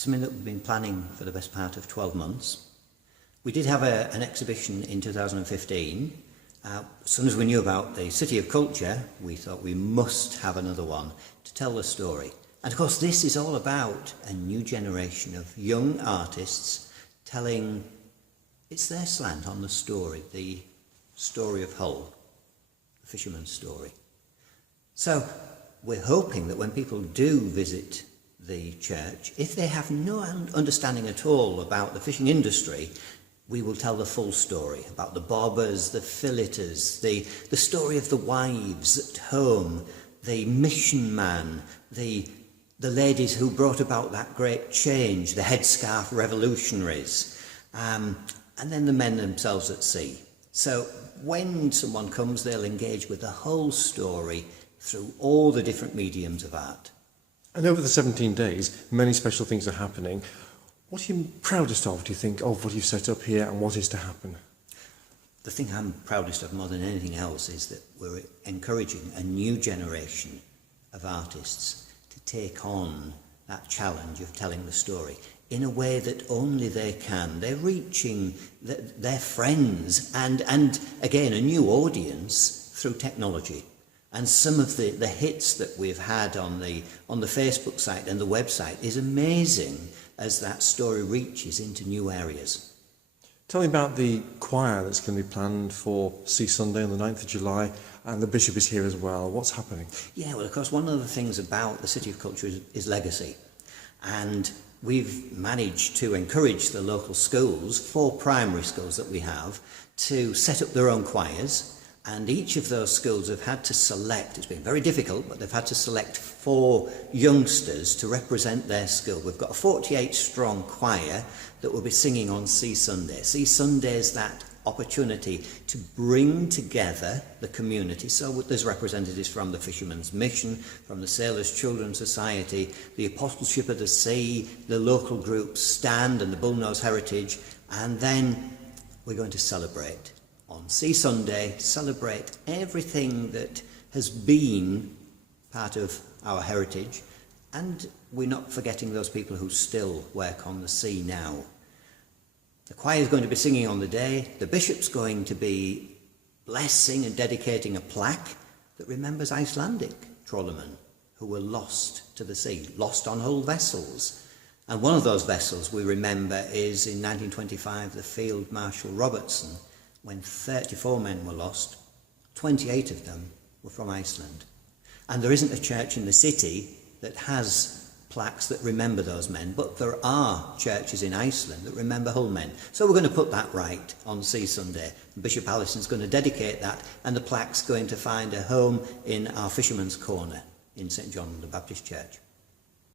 something that we've been planning for the best part of 12 months. We did have an exhibition in 2015. As soon as we knew about the City of Culture, we thought we must have another one to tell the story. And of course, this is all about a new generation of young artists telling, it's their slant on the story of Hull, the fisherman's story. So we're hoping that when people do visit the church, if they have no understanding at all about the fishing industry, we will tell the full story about the bobbers, the filleters, the story of the wives at home, the mission man, the ladies who brought about that great change, the headscarf revolutionaries, and then the men themselves at sea. So when someone comes, they'll engage with the whole story through all the different mediums of art. And over the 17 days, many special things are happening. What are you proudest of, do you think, of what you've set up here and what is to happen? The thing I'm proudest of more than anything else is that we're encouraging a new generation of artists to take on that challenge of telling the story in a way that only they can. They're reaching their friends and again, a new audience through technology. And some of the hits that we've had on the Facebook site and the website is amazing as that story reaches into new areas. Tell me about the choir that's going to be planned for Sea Sunday on the 9th of July, and the Bishop is here as well. What's happening? Yeah, well, of course, one of the things about the City of Culture is legacy. And we've managed to encourage the local schools, 4 primary schools that we have, to set up their own choirs. And each of those schools have had to select, it's been very difficult, but they've had to select 4 youngsters to represent their school. We've got a 48-strong choir that will be singing on Sea Sunday. Sea Sunday is that opportunity to bring together the community. So there's representatives from the Fishermen's Mission, from the Sailors' Children's Society, the Apostleship of the Sea, the local groups Stand and the Bullnose Heritage, and then we're going to celebrate. On Sea Sunday, celebrate everything that has been part of our heritage, and we're not forgetting those people who still work on the sea now. The choir is going to be singing on the day. The bishop's going to be blessing and dedicating a plaque that remembers Icelandic trawlermen who were lost to the sea, lost on Hull vessels. And one of those vessels we remember is in 1925, the Field Marshal Robertson, when 34 men were lost, 28 of them were from Iceland. And there isn't a church in the city that has plaques that remember those men, but there are churches in Iceland that remember Hull men. So we're going to put that right on Sea Sunday. Bishop Allison's going to dedicate that, and the plaque's going to find a home in our Fisherman's Corner in St John the Baptist Church.